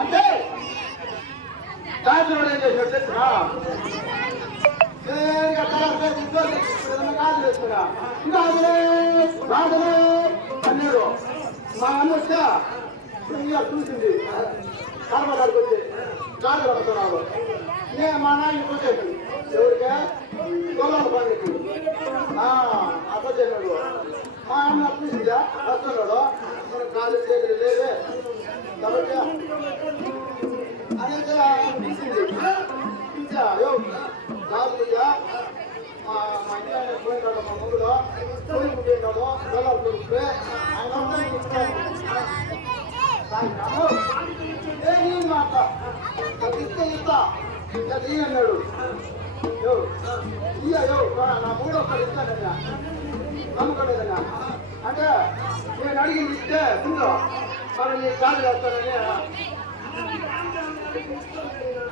అంటే దాంట్లో ఏం చేసి వచ్చేస్తున్నా కాదు చేస్తున్నా ఇంకా రాదులే అన్నాడు. మా అన్న వచ్చా చూసింది కర్మగారికి వచ్చి కాదు పడుతున్నాడు. నేను మా నాయన వచ్చేది ఎవరికే గొల్లల పండుగ అట్లా చెప్పాడు. మా అన్న చూసిందా వస్తున్నాడు. మనకు కాదు చేతులు లేదే కాబట్టి అనేది తీసింది పిలిచా కాదుగా మా ఇంట్లో పోయినాడు. మా ముందులో పోయి పుట్టినాడు గొల్లలు కొడుకు ఆయన మాట ఇస్తే ఇస్తా అన్నాడు. ఇయ్యో నా మూడో ఒకటి ఇస్తానన్నా నమ్మకలేదన్నా అంటే నేను అడిగింది ఇస్తే ముందు మనం నీ కాదు చేస్తానని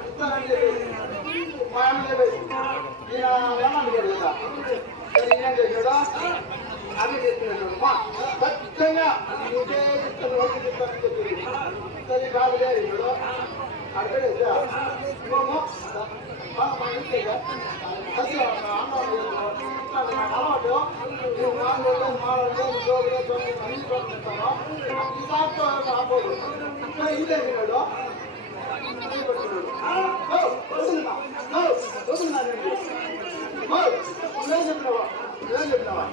ఇస్తానండి. మా అన్న చెప్పేసి నేను ఏమన్నా కదా ఏం చేశాడు అదే చేస్తున్నాడు. మా ఖచ్చితంగా నీకే ఇస్తాను ఒకటి ఇస్తానని చెప్పింది. సరే కాదులే ఇప్పుడు అక్కడే మా ఇంట్లో అలవాటు ఆపోదు ఇదే తిన్నాడు ఏం చెప్పినావా ఏం చెప్పినావా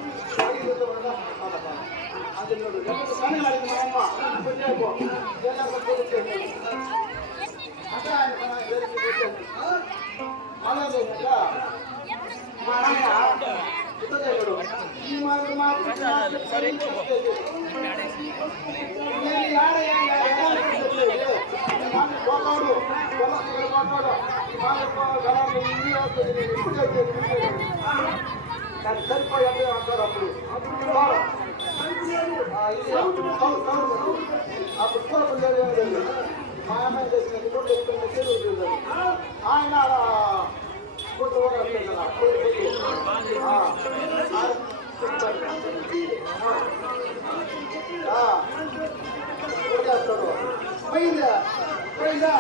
అంటున్నాడు. కానీ వాడికి మా అమ్మ కొట్టేపో అంటే ఆయన అలాగే మా నాన్న ఇతడు ఈ సరిపోయి అంటారు. అప్పుడు అప్పుడు మా అమ్మాయి చేసిన కూడా ఆయన పోయిందా పోయిందా